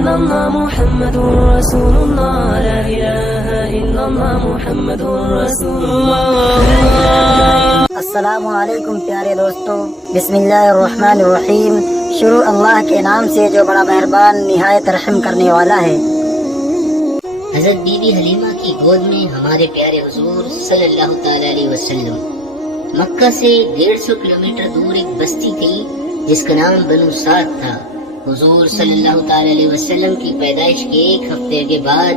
إلا الله محمد رسول الله لا إله إلا الله محمد رسول الله. السلام علیکم پیارے دوستو، بسم اللہ الرحمن الرحیم. شروع اللہ کے نام سے جو بڑا مہربان نہایت رحم کرنے والا ہے. حضرت بی بی حلیمہ کی گود میں ہمارے پیارے حضور صلی اللہ تعالی علیہ وسلم. مکہ سے 150 کلومیٹر دور ایک بستی تھی جس کا نام بنو سعد تھا. حضور صلی اللہ تعالی علیہ وسلم کی پیدائش کے ایک ہفتے کے بعد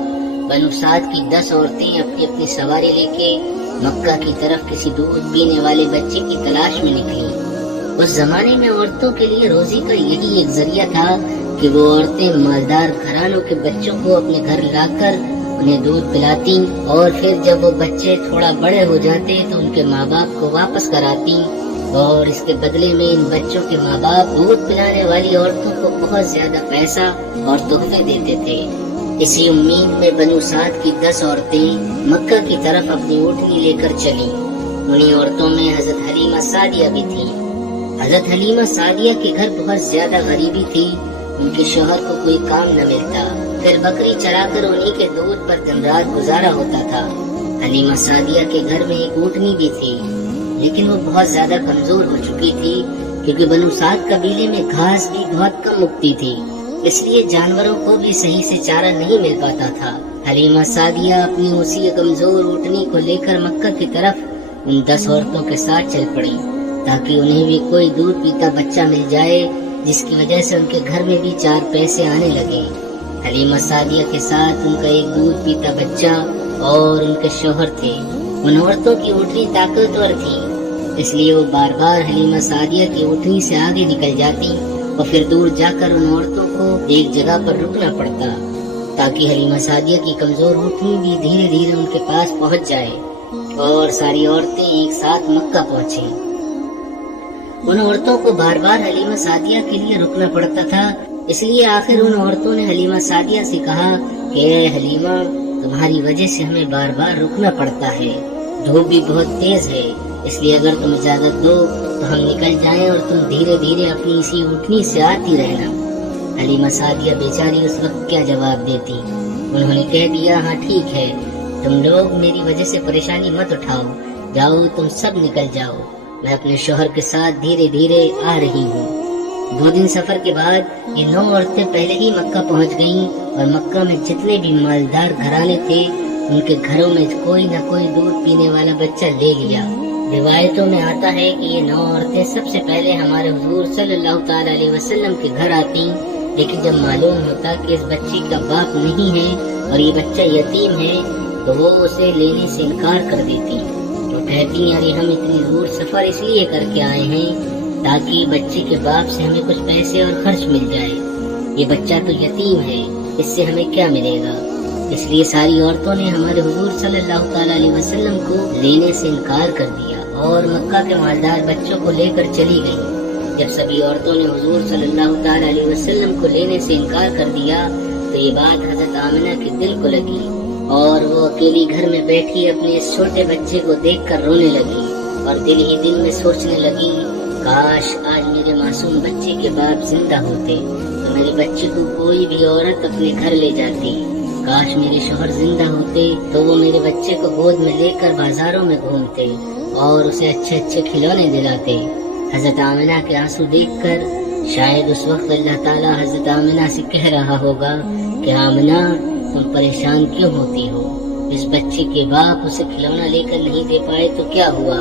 بنو سعد کی 10 عورتیں اپنی اپنی سواری لے کے مکہ کی طرف کسی دودھ پینے والے بچے کی تلاش میں نکلی. اس زمانے میں عورتوں کے لیے روزی کا یہی ایک ذریعہ تھا کہ وہ عورتیں مالدار گھرانوں کے بچوں کو اپنے گھر لا کر انہیں دودھ پلاتی اور پھر جب وہ بچے تھوڑا بڑے ہو جاتے تو ان کے ماں باپ کو واپس کراتی اور اس کے بدلے میں ان بچوں کے ماں باپ دودھ پلانے والی عورتوں کو بہت زیادہ پیسہ اور تحفے دیتے تھے. اسی امید میں بنو سعد کی 10 عورتیں مکہ کی طرف اپنی اونٹنی لے کر چلیں. انہی عورتوں میں حضرت حلیمہ سعدیہ بھی تھی. حضرت حلیمہ سعدیہ کے گھر بہت زیادہ غریبی تھی. ان کے شوہر کو کوئی کام نہ ملتا، پھر بکری چرا کر انہی کے دودھ پر دن رات گزارا ہوتا تھا. حلیمہ سعدیہ کے گھر میں ایک اونٹنی بھی تھی، لیکن وہ بہت زیادہ کمزور ہو چکی تھی کیونکہ بنو سعد قبیلے میں گھاس بھی بہت کم اگتی تھی، اس لیے جانوروں کو بھی صحیح سے چارہ نہیں مل پاتا تھا. حلیمہ سعدیہ اپنی اسی کمزور اونٹنی کو لے کر مکہ کی طرف ان 10 عورتوں کے ساتھ چل پڑی تاکہ انہیں بھی کوئی دودھ پیتا بچہ مل جائے جس کی وجہ سے ان کے گھر میں بھی 4 پیسے آنے لگے. حلیمہ سعدیہ کے ساتھ ان کا ایک دودھ پیتا بچہ اور ان کے شوہر تھے. ان عورتوں کی اونٹنی طاقتور تھی، اس لیے وہ بار بار حلیمہ سعدیہ کی اونٹنی سے آگے نکل جاتی اور پھر دور جا کر ان عورتوں کو ایک جگہ پر رکنا پڑتا تاکہ حلیمہ سعدیہ کی کمزور اونٹنی بھی دھیرے دھیرے ان کے پاس پہنچ جائے اور ساری عورتیں ایک ساتھ مکہ پہنچیں. ان عورتوں کو بار بار حلیمہ سعدیہ کے لیے رکنا پڑتا تھا، اس لیے آخر ان عورتوں نے حلیمہ سعدیہ سے کہا کہ اے حلیمہ، تمہاری وجہ سے ہمیں بار بار رکنا پڑتا ہے، دھوپ بھی بہت تیز ہے، اس لیے اگر تم اجازت دو تو ہم نکل جائیں اور تم دھیرے دھیرے اپنی اسی اونٹنی سے آتی رہنا. حلیمہ سعدیہ بیچاری اس وقت کیا جواب دیتی؟ انہوں نے کہہ دیا ہاں ٹھیک ہے، تم لوگ میری وجہ سے پریشانی مت اٹھاؤ، جاؤ تم سب نکل جاؤ، میں اپنے شوہر کے ساتھ دھیرے دھیرے آ رہی ہوں. 2 دن سفر کے بعد یہ 9 عورتیں پہلے ہی مکہ پہنچ گئیں اور مکہ میں جتنے بھی مالدار گھرانے تھے ان کے گھروں میں کوئی نہ کوئی دودھ پینے والا بچہ لے لیا. روایتوں میں آتا ہے کہ یہ 9 عورتیں سب سے پہلے ہمارے حضور صلی اللہ تعالی علیہ وسلم کے گھر آتی، لیکن جب معلوم ہوتا کہ اس بچے کا باپ نہیں ہے اور یہ بچہ یتیم ہے تو وہ اسے لینے سے انکار کر دیتی. وہ کہتی ارے ہم اتنی دور سفر اس لیے کر کے آئے ہیں تاکہ بچے کے باپ سے ہمیں کچھ پیسے اور خرچ مل جائے، یہ بچہ تو یتیم ہے، اس سے ہمیں کیا ملے گا. اس لیے ساری عورتوں نے ہمارے حضور صلی اللہ تعالی علیہ وسلم کو لینے سے انکار کر دیا اور مکہ کے مالدار بچوں کو لے کر چلی گئی. جب سبھی عورتوں نے حضور صلی اللہ تعالی علیہ وسلم کو لینے سے انکار کر دیا تو یہ بات حضرت آمنہ کے دل کو لگی اور وہ اکیلی گھر میں بیٹھی اپنے اس چھوٹے بچے کو دیکھ کر رونے لگی اور دل ہی دل میں سوچنے لگی کاش آج میرے معصوم بچے کے باپ زندہ ہوتے تو میرے بچے کو کوئی بھی عورت اپنے گھر لے جاتی، کاش میرے شوہر زندہ ہوتے تو وہ میرے بچے کو گود میں لے کر بازاروں میں گھومتے اور اسے اچھے اچھے کھلونے دلاتے. حضرت آمنہ کے آنسو دیکھ کر شاید اس وقت اللہ تعالیٰ حضرت آمنہ سے کہہ رہا ہوگا کہ آمنہ تم پریشان کیوں ہوتی ہو، اس بچے کے باپ اسے کھلونا لے کر نہیں دے پائے تو کیا ہوا،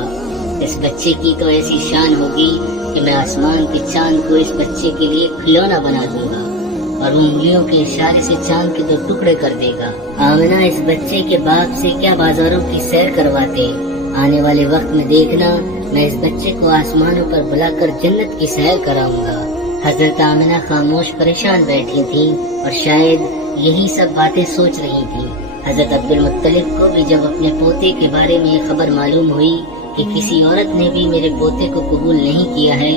اس بچے کی تو ایسی شان ہوگی کہ میں آسمان کے چاند کو اس بچے کے لیے کھلونا بنا دوں گا اور انگلیوں کے اشارے سے چاند کے 2 ٹکڑے کر دے گا. آمنہ اس بچے کے باپ سے کیا بازاروں کی سیر کرواتے، آنے والے وقت میں دیکھنا میں اس بچے کو آسمانوں پر بلا کر جنت کی سیر کراؤں گا. حضرت آمنہ خاموش پریشان بیٹھی تھی اور شاید یہی سب باتیں سوچ رہی تھی. حضرت عبد المطلب کو بھی جب اپنے پوتے کے بارے میں یہ خبر معلوم ہوئی کہ کسی عورت نے بھی میرے پوتے کو قبول نہیں کیا ہے،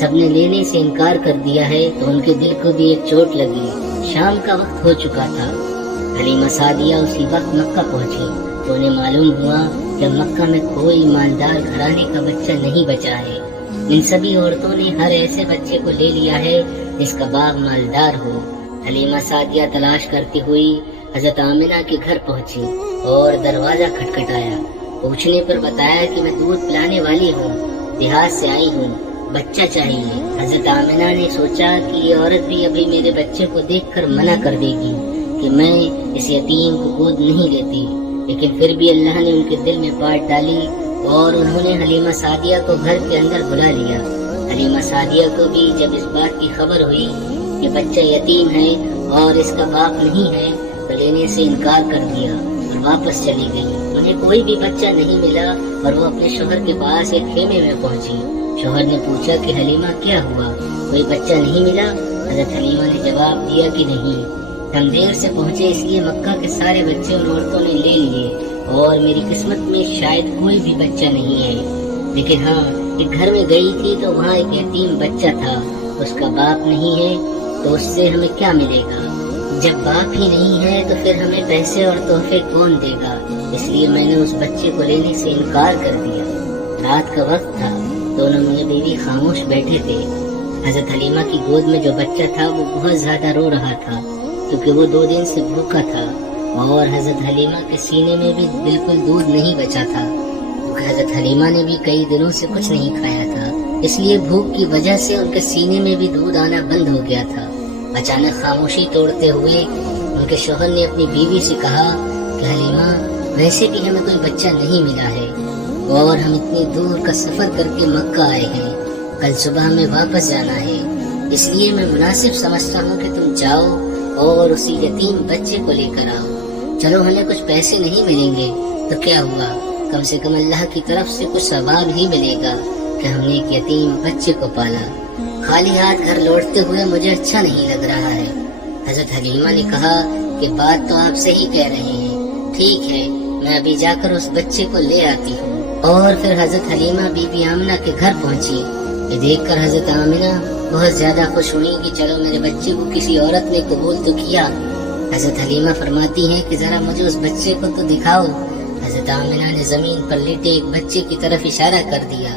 سب نے لینے سے انکار کر دیا ہے، تو ان کے دل کو بھی ایک چوٹ لگی. شام کا وقت ہو چکا تھا. حلیمہ سعدیہ اسی وقت مکہ پہنچی تو انہیں معلوم ہوا کہ مکہ میں کوئی مالدار گھرانے کا بچہ نہیں بچا ہے. ان سبھی عورتوں نے ہر ایسے بچے کو لے لیا ہے جس کا باپ مالدار ہو. حلیمہ سعدیہ تلاش کرتی ہوئی حضرت آمنہ کے گھر پہنچی اور دروازہ کھٹکھٹایا۔ پوچھنے پر بتایا کہ میں دودھ پلانے والی ہوں، دیہات سے آئی ہوں، بچہ چاہیے۔ حضرت آمنہ نے سوچا کہ یہ عورت بھی ابھی میرے بچے کو دیکھ کر منع کر دے گی کہ میں اس یتیم کو گود نہیں لیتی، لیکن پھر بھی اللہ نے ان کے دل میں بات ڈالی اور انہوں نے حلیمہ سعدیہ کو گھر کے اندر بلا لیا۔ حلیمہ سعدیہ کو بھی جب اس بات کی خبر ہوئی کہ بچہ یتیم ہے اور اس کا باپ نہیں ہے تو لینے سے انکار کر دیا اور واپس چلی گئی۔ انہیں کوئی بھی بچہ نہیں ملا اور وہ اپنے شوہر کے پاس ایک خیمے میں پہنچی۔ شوہر نے پوچھا کہ حلیمہ کیا ہوا، کوئی بچہ نہیں ملا؟ حضرت حلیمہ نے جواب دیا کہ نہیں، ہم دیر سے پہنچے اس لیے مکہ کے سارے بچے ان عورتوں نے لے لیے اور میری قسمت میں شاید کوئی بھی بچہ نہیں ہے، لیکن ہاں ایک گھر میں گئی تھی تو وہاں ایک یتیم بچہ تھا، اس کا باپ نہیں ہے تو اس سے ہمیں کیا ملے گا؟ جب باپ ہی نہیں ہے تو پھر ہمیں پیسے اور تحفے کون دے گا؟ اس لیے میں نے اس بچے کو لینے سے انکار کر دیا۔ رات کا وقت تھا، دونوں میاں بیوی خاموش بیٹھے تھے۔ حضرت حلیمہ کی گود میں جو بچہ تھا وہ بہت زیادہ رو رہا تھا کیونکہ وہ 2 دن سے بھوکا تھا اور حضرت حلیمہ کے سینے میں بھی بالکل دودھ نہیں بچا تھا کیونکہ حضرت حلیمہ نے بھی کئی دنوں سے کچھ نہیں کھایا تھا، اس لیے بھوک کی وجہ سے ان کے سینے میں بھی دودھ آنا بند ہو گیا تھا۔ اچانک خاموشی توڑتے ہوئے ان کے شوہر نے اپنی بیوی سے کہا کہ حلیمہ ویسے بھی ہمیں کوئی بچہ نہیں ملا ہے اور ہم اتنی دور کا سفر کر کے مکہ آئے ہیں، کل صبح ہمیں واپس جانا ہے، اس لیے میں مناسب سمجھتا ہوں کہ تم جاؤ اور اسی یتیم بچے کو لے کر آؤ۔ چلو ہمیں کچھ پیسے نہیں ملیں گے تو کیا ہوا، کم سے کم اللہ کی طرف سے کچھ ثواب ہی ملے گا کہ ہم نے ایک یتیم بچے کو پالا۔ خالی ہاتھ گھر لوٹتے ہوئے مجھے اچھا نہیں لگ رہا ہے۔ حضرت حلیمہ نے کہا کہ بات تو آپ صحیح کہہ رہے ہیں، ٹھیک ہے میں ابھی جا کر اس بچے کو لے آتی ہوں۔ اور پھر حضرت حلیمہ بی بی آمنہ کے گھر پہنچی۔ یہ دیکھ کر حضرت آمنہ بہت زیادہ خوش ہوئی کہ چلو میرے بچے کو کسی عورت نے قبول تو کیا۔ حضرت حلیمہ فرماتی ہیں کہ ذرا مجھے اس بچے کو تو دکھاؤ۔ حضرت آمنہ نے زمین پر لیٹے ایک بچے کی طرف اشارہ کر دیا۔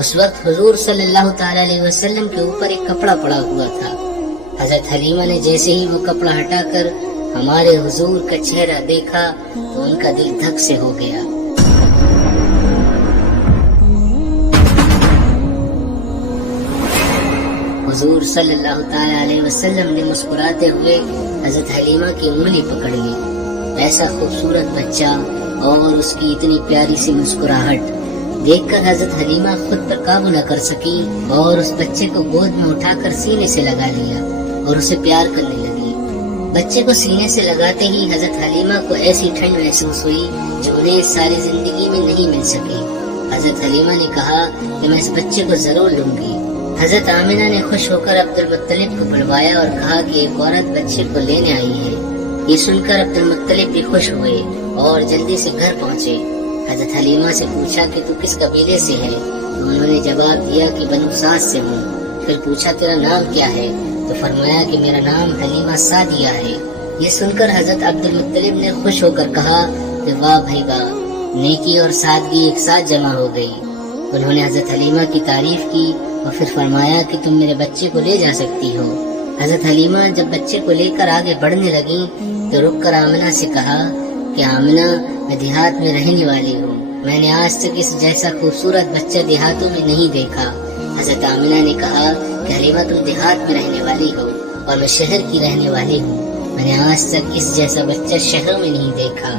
اس وقت حضور صلی اللہ تعالی علیہ وسلم کے اوپر ایک کپڑا پڑا ہوا تھا۔ حضرت حلیمہ نے جیسے ہی وہ کپڑا ہٹا کر ہمارے حضور کا چہرہ دیکھا تو ان کا دل دھک سے ہو گیا۔ حضور صلی اللہ تعالی علیہ وسلم نے مسکراتے ہوئے حضرت حلیمہ کی انگلی پکڑ لی۔ ایسا خوبصورت بچہ اور اس کی اتنی پیاری سی مسکراہٹ دیکھ کر حضرت حلیمہ خود پر قابو نہ کر سکی اور اس بچے کو گود میں اٹھا کر سینے سے لگا لیا اور اسے پیار کرنے لگی۔ بچے کو سینے سے لگاتے ہی حضرت حلیمہ کو ایسی ٹھنڈ محسوس ہوئی جو انہیں ساری زندگی میں نہیں مل سکی۔ حضرت حلیمہ نے کہا کہ میں اس بچے کو ضرور لوں گی۔ حضرت آمنہ نے خوش ہو کر عبد المطلب کو بلوایا اور کہا کہ ایک عورت بچے کو لینے آئی ہے۔ یہ سن کر عبد المطلب بھی خوش ہوئے اور جلدی سے گھر پہنچے۔ حضرت حلیمہ سے پوچھا کہ تو کس قبیلے سے ہے؟ تو انہوں نے جواب دیا کہ بنو سعد سے ہوں۔ پھر پوچھا تیرا نام کیا ہے؟ تو فرمایا کہ میرا نام حلیمہ سعدیہ ہے۔ یہ سن کر حضرت عبد المطلب نے خوش ہو کر کہا کہ واہ بھائی واہ، نیکی اور سادگی ایک ساتھ جمع ہو گئی۔ انہوں نے حضرت حلیمہ کی تعریف کی اور پھر فرمایا کہ تم میرے بچے کو لے جا سکتی ہو۔ حضرت حلیمہ جب بچے کو لے کر آگے بڑھنے لگی تو رک کر آمنہ سے کہا کہ آمنہ میں دیہات میں رہنے والی ہوں، میں نے آج تک اس جیسا خوبصورت بچہ دیہاتوں میں نہیں دیکھا۔ حضرت آمنہ نے کہا کہ حلیمہ تم دیہات میں رہنے والی ہو اور میں شہر کی رہنے والی ہوں، میں نے آج تک اس جیسا بچہ شہروں میں نہیں دیکھا۔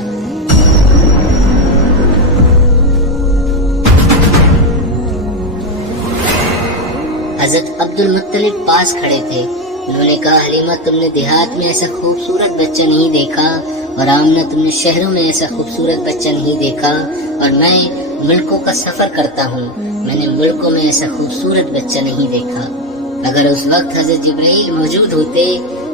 حضرت عبد المطلب پاس کھڑے تھے۔ انہوں نے کہا حلیمہ تم نے دیہات میں ایسا خوبصورت بچہ نہیں دیکھا اور آمنہ تم نے شہروں میں ایسا خوبصورت بچہ نہیں دیکھا، اور میں ملکوں کا سفر کرتا ہوں، میں نے ملکوں میں ایسا خوبصورت بچہ نہیں دیکھا۔ اگر اس وقت حضرت جبرائیل موجود ہوتے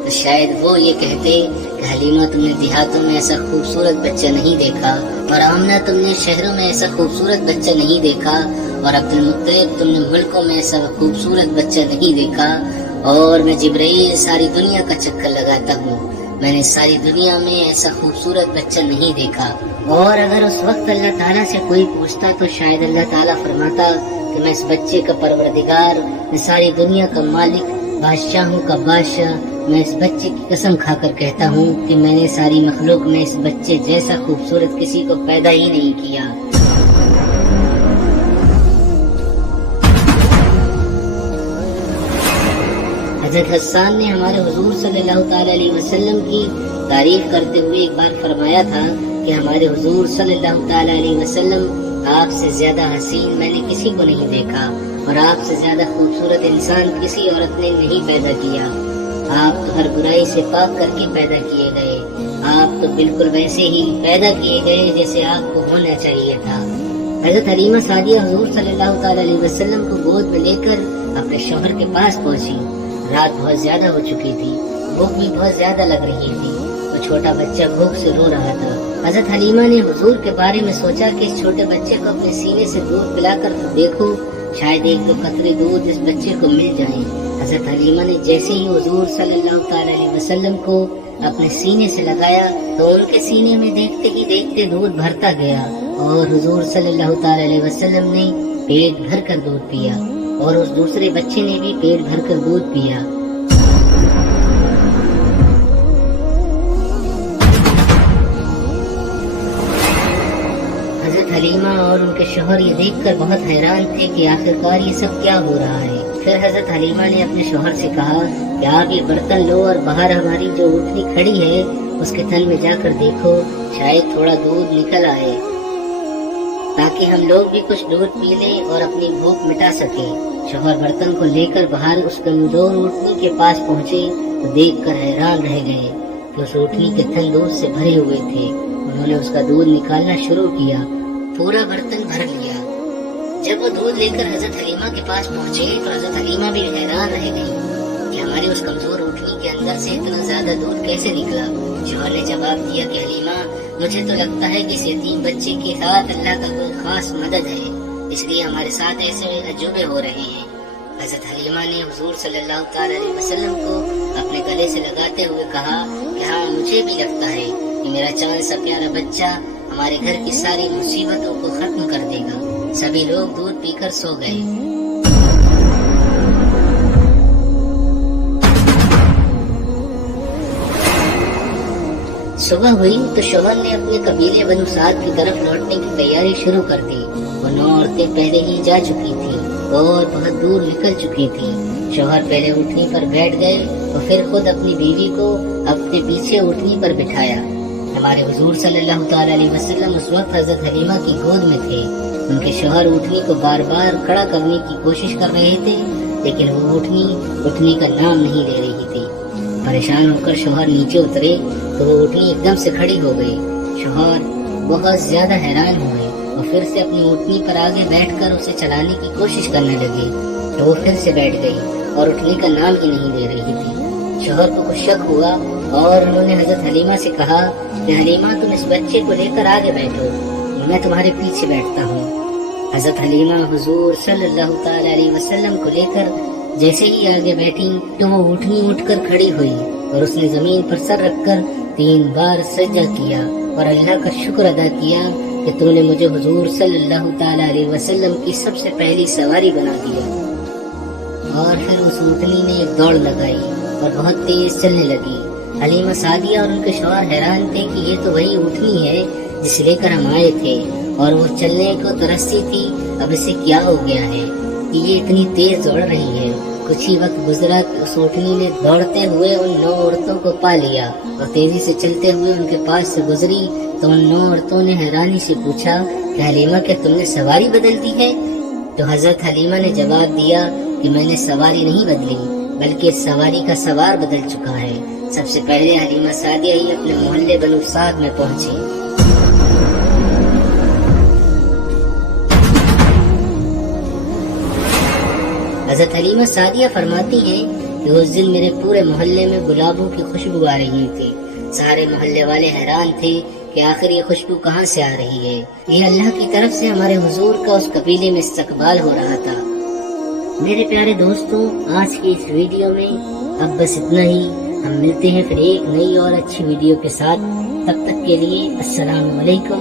تو شاید وہ یہ کہتے کہ حلیمہ تم نے دیہاتوں میں ایسا خوبصورت بچہ نہیں دیکھا اور آمنہ تم نے شہروں میں ایسا خوبصورت بچہ نہیں دیکھا، اور عبد المطلب تم نے ملکوں میں ایسا خوبصورت بچہ نہیں دیکھا، اور میں جبرائیل ساری دنیا کا چکر لگاتا ہوں، میں نے ساری دنیا میں ایسا خوبصورت بچہ نہیں دیکھا۔ اور اگر اس وقت اللہ تعالیٰ سے کوئی پوچھتا تو شاید اللہ تعالیٰ فرماتا کہ میں اس بچے کا پروردگار، میں ساری دنیا کا مالک، بادشاہوں کا بادشاہ میں اس بچے کی قسم کھا کر کہتا ہوں کہ میں نے ساری مخلوق میں اس بچے جیسا خوبصورت کسی کو پیدا ہی نہیں کیا۔ حضرت حسان نے ہمارے حضور صلی اللہ تعالی علیہ وسلم کی تعریف کرتے ہوئے ایک بار فرمایا تھا کہ ہمارے حضور صلی اللہ تعالی علیہ وسلم آپ سے زیادہ حسین میں نے کسی کو نہیں دیکھا اور آپ سے زیادہ خوبصورت انسان کسی عورت نے نہیں پیدا کیا۔ آپ تو ہر برائی سے پاک کر کے پیدا کیے گئے، آپ تو بالکل ویسے ہی پیدا کیے گئے جیسے آپ کو ہونا چاہیے تھا۔ حضرت حلیمہ سعدیہ حضور صلی اللہ تعالی علیہ وسلم کو گود میں لے کر اپنے شوہر کے پاس پہنچی۔ رات بہت زیادہ ہو چکی تھی، بھوک بھی بہت زیادہ لگ رہی تھی، وہ چھوٹا بچہ بھوک سے رو رہا تھا۔ حضرت حلیمہ نے حضور کے بارے میں سوچا کہ اس چھوٹے بچے کو اپنے سینے سے دودھ پلا کر تو دیکھو، شاید ایک دو قطرے دودھ اس بچے کو مل جائیں۔ حضرت حلیمہ نے جیسے ہی حضور صلی اللہ تعالی علیہ وسلم کو اپنے سینے سے لگایا تو ان کے سینے میں دیکھتے ہی دیکھتے دودھ بھرتا گیا اور حضور صلی اللہ تعالی علیہ وسلم نے پیٹ بھر کر دودھ پیا اور اس دوسرے بچے نے بھی پیٹ بھر کر دودھ پیا۔ حضرت حلیمہ اور ان کے شوہر یہ دیکھ کر بہت حیران تھے کہ آخرکار یہ سب کیا ہو رہا ہے۔ پھر حضرت حلیمہ نے اپنے شوہر سے کہا کہ آپ یہ برتن لو اور باہر ہماری جو اونٹنی کھڑی ہے اس کے تن میں جا کر دیکھو، شاید تھوڑا دودھ نکل آئے تاکہ ہم لوگ بھی کچھ دودھ پی لیں اور اپنی بھوک مٹا سکیں۔ شوہر برتن کو لے کر باہر اس کمزور اونٹنی کے پاس پہنچے تو دیکھ کر حیران رہ گئے کہ اس اونٹنی کے تن دودھ سے بھرے ہوئے تھے۔ انہوں نے اس کا دودھ نکالنا شروع کیا، پورا برتن بھر لیا۔ جب وہ دودھ لے کر حضرت حلیمہ کے پاس پہنچے تو حضرت حلیمہ بھی حیران رہ گئی کہ ہماری اس کمزور اونٹنی کے اندر سے اتنا زیادہ دودھ کیسے نکلا۔ شوہر نے جواب دیا کہ حلیمہ، مجھے تو لگتا ہے کہ اس یتیم بچے کے ساتھ اللہ کا کوئی خاص مدد ہے، اس لیے ہمارے ساتھ ایسے عجوبے ہو رہے ہیں۔ حضرت حلیمہ نے حضور صلی اللہ تعالی علیہ وسلم کو اپنے گلے سے لگاتے ہوئے کہا کہ ہاں، مجھے بھی لگتا ہے کہ میرا چاند سا پیارا بچہ ہمارے گھر کی ساری مصیبتوں کو ختم کر دے گا۔ سبھی لوگ دودھ پی کر سو گئے۔ صبح ہوئی تو شوہر نے اپنے قبیلے بنو سعد کی طرف لوٹنے کی تیاری شروع کر دی۔ وہ 9 عورتیں پہلے ہی جا چکی تھیں اور بہت دور نکل چکی تھیں۔ شوہر پہلے اونٹنی پر بیٹھ گئے اور پھر خود اپنی بیوی کو اپنے پیچھے اونٹنی پر بٹھایا۔ ہمارے حضور صلی اللہ تعالی علیہ وسلم اس وقت حضرت حلیمہ کی گود میں تھے۔ ان کے شوہر اونٹنی کو بار بار کھڑا کرنے کی کوشش کر رہے تھے لیکن وہ اونٹنی اٹھنے کا نام نہیں لے رہی تھی۔ پریشان ہو کر شوہر نیچے اترے تو وہ اونٹنی ایک دم سے کھڑی ہو گئی۔ شوہر بہت زیادہ حیران ہوئے اور پھر سے اپنی اونٹنی پر آگے بیٹھ کر اسے چلانے کی کوشش کرنے لگے تو وہ پھر سے بیٹھ گئی اور اٹھنے کا نام ہی نہیں لے رہی تھی۔ شوہر کو کچھ شک ہوا اور انہوں نے حضرت حلیمہ سے کہا کہ حلیمہ، تم اس بچے کو لے کر آگے بیٹھو، میں تمہارے پیچھے بیٹھتا ہوں۔ حضرت حلیمہ حضور صلی اللہ تعالی علیہ وسلم کو لے کر جیسے ہی آگے بیٹھی تو وہ اونٹنی اٹھ کر کھڑی ہوئی اور اس نے زمین پر سر رکھ کر 3 بار سجدہ کیا اور اللہ کا شکر ادا کیا کہ تو نے مجھے حضور صلی اللہ تعالی علیہ وسلم کی سب سے پہلی سواری بنا دیا۔ اور پھر اس اونٹنی نے ایک دوڑ لگائی اور بہت تیز چلنے لگی۔ حلیمہ سعدیہ اور ان کے شوہر حیران تھے کہ یہ تو وہی اونٹنی ہے جس لے کر ہم آئے تھے اور وہ چلنے کو ترستی تھی، اب اسے کیا ہو گیا ہے کہ یہ اتنی تیز دوڑ رہی ہے۔ کچھ ہی وقت گزرا کہ اس اونٹنی نے دوڑتے ہوئے ان 9 عورتوں کو پا لیا اور تیزی سے چلتے ہوئے ان کے پاس سے گزری تو ان 9 عورتوں نے حیرانی سے پوچھا کہ حلیمہ، کیا تم نے سواری بدل دی ہے؟ تو حضرت حلیمہ نے جواب دیا کہ میں نے سواری نہیں بدلی بلکہ سواری کا سوار بدل چکا ہے۔ سب سے پہلے حلیمہ سعدیہ ہی اپنے محلے بنو سعد میں پہنچی۔ حضرت حلیمہ سعدیہ فرماتی ہیں کہ اس دن میرے پورے محلے میں گلابوں کی خوشبو آ رہی تھی۔ سارے محلے والے حیران تھے کہ آخر یہ خوشبو کہاں سے آ رہی ہے۔ یہ اللہ کی طرف سے ہمارے حضور کا اس قبیلے میں استقبال ہو رہا تھا۔ میرے پیارے دوستوں، آج کی اس ویڈیو میں اب بس اتنا ہی۔ ہم ملتے ہیں پھر ایک نئی اور اچھی ویڈیو کے ساتھ۔ تب تک کے لیے السلام علیکم